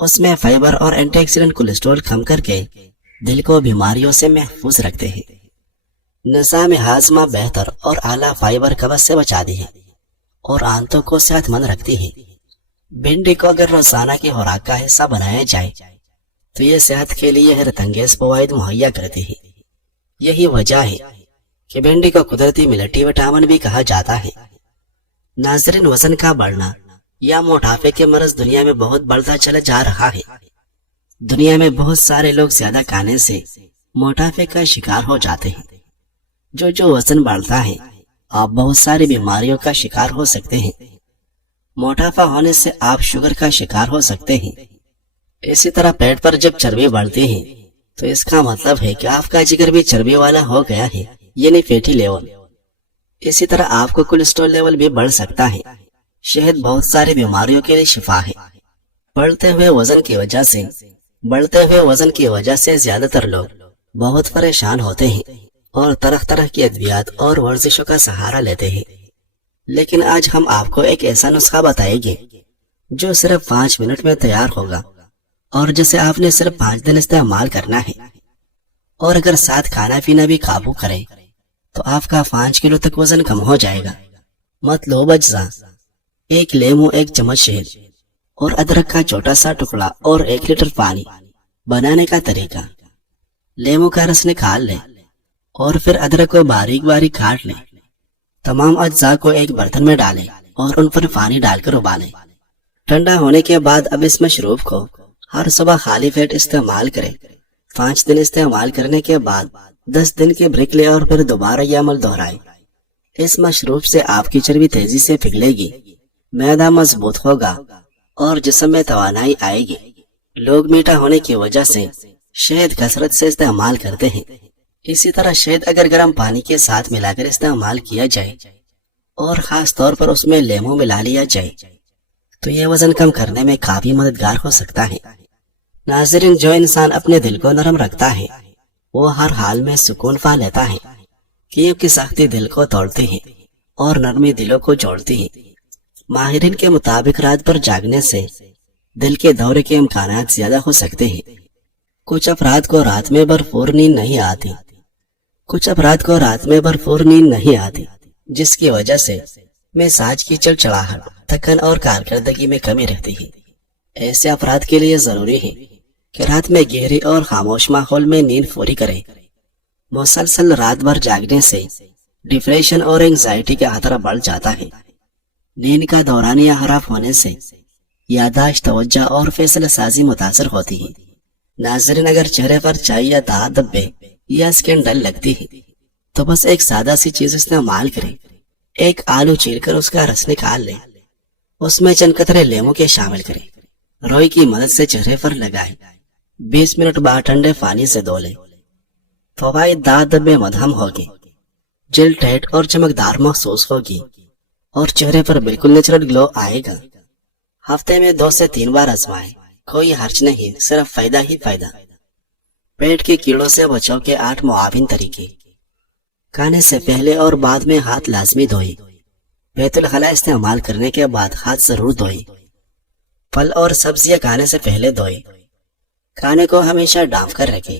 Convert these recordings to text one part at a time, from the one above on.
اس میں فائبر اور anti oxidant cholesterol کم کر کے دل کو بیماریوں سے محفوظ رکھتے ہیں۔ نظام ہاضمہ بہتر اور اعلیٰ فائبر قبض سے بچاتی ہے اور آنتوں کو صحت مند رکھتی ہے۔ بھنڈی کو اگر روزانہ کی خوراک کا حصہ بنایا جائے تو یہ صحت کے لیے حیرت انگیز فوائد مہیا کرتی ہے۔ یہی وجہ ہے کہ بھنڈی کو قدرتی ملٹی وٹامن بھی کہا جاتا ہے۔ ناظرین، وزن کا بڑھنا یا موٹاپے کے مرض دنیا میں بہت بڑھتا چلا جا رہا ہے۔ دنیا میں بہت سارے لوگ زیادہ کھانے سے موٹاپے کا شکار ہو جاتے ہیں۔ جو وزن بڑھتا ہے آپ بہت ساری بیماریوں کا شکار ہو سکتے ہیں۔ موٹاپا ہونے سے آپ شوگر کا شکار ہو سکتے ہیں۔ اسی طرح پیٹ پر جب چربی بڑھتی ہے تو اس کا مطلب ہے کہ آپ کا جگر بھی چربی والا ہو گیا ہے، یعنی فیٹی لیول۔ اسی طرح آپ کو کولیسٹرول لیول بھی بڑھ سکتا ہے۔ شہد بہت ساری بیماریوں کے لیے شفا ہے۔ بڑھتے ہوئے وزن کی وجہ سے زیادہ تر لوگ بہت پریشان ہوتے ہیں اور طرح طرح کی ادویات اور ورزشوں کا سہارا لیتے ہیں۔ لیکن آج ہم آپ کو ایک ایسا نسخہ بتائیں گے جو صرف 5 منٹ میں تیار ہوگا اور جسے آپ نے صرف 5 دن استعمال کرنا ہے، اور اگر ساتھ کھانا پینا بھی قابو کریں تو آپ کا 5 کلو تک وزن کم ہو جائے گا۔ مطلوب اجزاء: 1 لیمو، 1 چمچ شہد اور ادرک کا چھوٹا سا ٹکڑا اور 1 لیٹر پانی۔ بنانے کا طریقہ: لیمو کا رس نکال لیں اور پھر ادرک کو باریک باریک کاٹ لیں۔ تمام اجزاء کو ایک برتن میں ڈالیں اور ان پر پانی ڈال کر ابالیں۔ ٹھنڈا ہونے کے بعد اب اس مشروب کو ہر صبح خالی پیٹ استعمال کریں۔ 5 دن استعمال کرنے کے بعد 10 دن کے بریک لیں اور پھر دوبارہ یہ عمل دہرائیں۔ اس مشروب سے آپ کی چربی تیزی سے پگھلے گی، معدہ مضبوط ہوگا اور جسم میں توانائی آئے گی۔ لوگ میٹھا ہونے کی وجہ سے شہد کثرت سے استعمال کرتے ہیں۔ اسی طرح شہد اگر گرم پانی کے ساتھ ملا کر استعمال کیا جائے اور خاص طور پر اس میں لیمو ملا لیا جائے تو یہ وزن کم کرنے میں کافی مددگار ہو سکتا ہے۔ ناظرین، جو انسان اپنے دل کو نرم رکھتا ہے وہ ہر حال میں سکون پا لیتا ہے، کیونکہ سختی دل کو توڑتی ہے اور نرمی دلوں کو جوڑتی ہے۔ ماہرین کے مطابق رات بھر جاگنے سے دل کے دورے کے امکانات زیادہ ہو سکتے ہیں۔ کچھ افراد کو رات میں بھرپور نیند نہیں آتی، جس کی وجہ سے مزاج کی چڑچڑاہٹ، تھکن اور کارکردگی میں کمی رہتی ہے۔ ایسے افراد کے لیے ضروری ہے کہ رات میں گہری اور خاموش ماحول میں نیند پوری کریں۔ مسلسل رات بھر جاگنے سے ڈپریشن اور انگزائٹی کا خطرہ بڑھ جاتا ہے۔ نیند کا دورانیہ خراب ہونے سے یادداشت، توجہ اور فیصلہ سازی متاثر ہوتی ہے۔ ناظرین، اگر چہرے پر چائے یا داغ دھبے یا سکن ڈل لگتی ہے تو بس ایک سادہ سی چیز استعمال کریں۔ 1 آلو چیر کر اس کا رس نکال لیں، اس میں چند قطرے لیمو کے شامل کریں، روئی کی مدد سے چہرے پر لگائیں، 20 منٹ بعد ٹھنڈے پانی سے دھو لیں۔ فوائد: داغ دھبے مدھم ہوگی، جلد ٹائٹ اور چمکدار محسوس ہوگی اور چہرے پر بالکل نیچرل گلو آئے گا۔ ہفتے میں 2 سے 3 بار آزمائیں، کوئی حرج نہیں، صرف فائدہ ہی فائدہ۔ پیٹ کے کیڑوں سے بچاؤ کے 8 معاون طریقے۔ کھانے سے پہلے اور بعد میں ہاتھ لازمی دھوئیں۔ بیت الخلاء استعمال کرنے کے بعد ہاتھ ضرور دھوئیں۔ پھل اور سبزیاں کھانے سے پہلے دھوئیں۔ کھانے کو ہمیشہ ڈھانپ کر رکھیں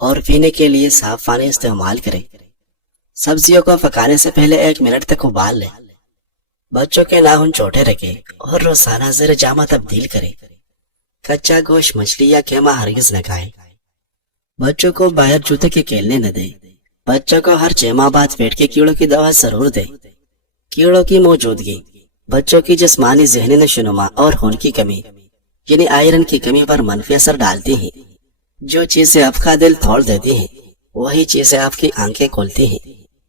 اور پینے کے لیے صاف پانی استعمال کریں۔ سبزیوں کو پکانے سے پہلے 1 منٹ تک ابال لیں۔ بچوں کے ناخن چھوٹے رکھیں اور روزانہ زیر جامہ تبدیل کریں۔ کچا گوشت، مچھلی یا قیمہ ہرگز نہ کھائیں۔ بچوں کو باہر جوتے کے کھیلنے نہ دیں۔ بچوں کو ہر 6 ماہ بعد پیٹ کے کیڑوں کی دوا ضرور دیں۔ کیڑوں کی موجودگی بچوں کی جسمانی، ذہنی نشوونما اور خون کی کمی یعنی آئرن کی کمی پر منفی اثر ڈالتی ہیں۔ جو چیزیں آپ کا دل توڑ دیتی ہیں وہی چیزیں آپ کی آنکھیں کھولتی ہیں۔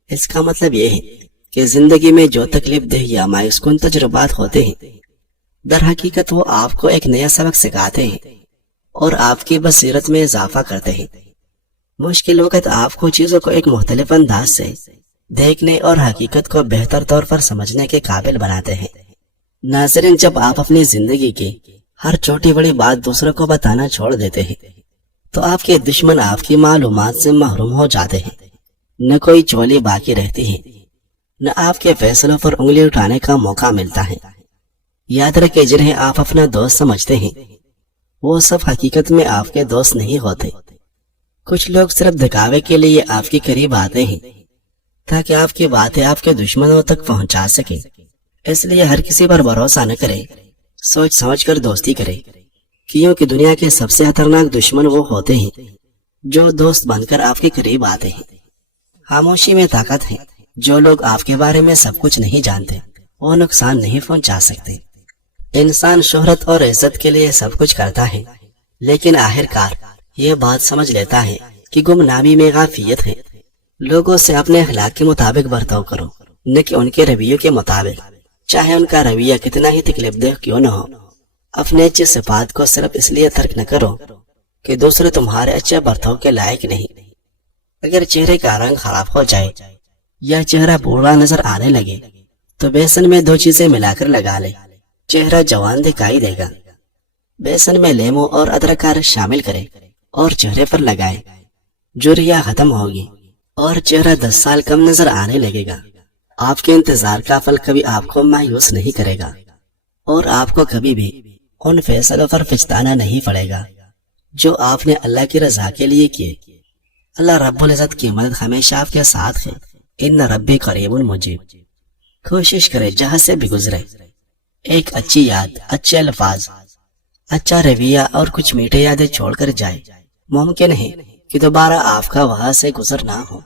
اس کا مطلب یہ ہے کہ زندگی میں جو تکلیف دہ یا مایوس کن تجربات ہوتے ہیں در حقیقت وہ آپ کو ایک نیا سبق سکھاتے ہیں اور آپ کی بصیرت میں اضافہ کرتے ہیں۔ مشکل وقت آپ کو چیزوں کو ایک مختلف انداز سے دیکھنے اور حقیقت کو بہتر طور پر سمجھنے کے قابل بناتے ہیں۔ ناظرین، جب آپ اپنی زندگی کی ہر چھوٹی بڑی بات دوسروں کو بتانا چھوڑ دیتے ہیں تو آپ کے دشمن آپ کی معلومات سے محروم ہو جاتے ہیں۔ نہ کوئی چولی باقی رہتی ہے، نہ آپ کے فیصلوں پر انگلی اٹھانے کا موقع ملتا ہے۔ یاد رکھیں، جنہیں آپ اپنا دوست سمجھتے ہیں وہ سب حقیقت میں آپ کے دوست نہیں ہوتے۔ کچھ لوگ صرف دکھاوے کے لیے آپ کے قریب آتے ہیں تاکہ آپ کی باتیں آپ کے دشمنوں تک پہنچا سکے۔ اس لیے ہر کسی پر بھروسہ نہ کرے، سوچ سمجھ کر دوستی کرے، کیونکہ دنیا کے سب سے خطرناک دشمن وہ ہوتے ہیں جو دوست بن کر آپ کے قریب آتے ہیں۔ خاموشی میں طاقت ہے۔ جو لوگ آپ کے بارے میں سب کچھ نہیں جانتے وہ نقصان نہیں پہنچا سکتے۔ انسان شہرت اور عزت کے لیے سب کچھ کرتا ہے، لیکن آخرکار یہ بات سمجھ لیتا ہے کہ گمنامی میں غافلیت ہے۔ لوگوں سے اپنے اخلاق کے مطابق برتاؤ کرو، نہ کہ ان کے رویے کے مطابق، چاہے ان کا رویہ کتنا ہی تکلیف دہ کیوں نہ ہو۔ اپنے اچھے صفات کو صرف اس لیے ترک نہ کرو کہ دوسرے تمہارے اچھے برتاؤ کے لائق نہیں۔ اگر چہرے کا رنگ خراب ہو جائے یا چہرہ بوڑھا نظر آنے لگے تو بیسن میں 2 چیزیں ملا کر لگا لے، چہرہ جوان دکھائی دے گا۔ بیسن میں لیمو اور ادرک کا رس شامل کرے اور چہرے پر لگائے، جھریاں ختم ہوگی اور چہرہ 10 سال کم نظر آنے لگے گا۔ آپ کے انتظار کا پھل کبھی آپ کو مایوس نہیں کرے گا، اور آپ کو کبھی بھی ان فیصلوں پر پچھتانا نہیں پڑے گا جو آپ نے اللہ کی رضا کے لیے کیے۔ اللہ رب العزت کی مدد ہمیشہ آپ کے ساتھ ہے۔ ان ربی قریب مجیب۔ کوشش کرے جہاں سے بھی گزرے ایک اچھی یاد، اچھے الفاظ، اچھا رویہ اور کچھ میٹھے یادیں چھوڑ کر جائے۔ ممکن ہے کہ دوبارہ آپ کا وہاں سے گزر نہ ہو۔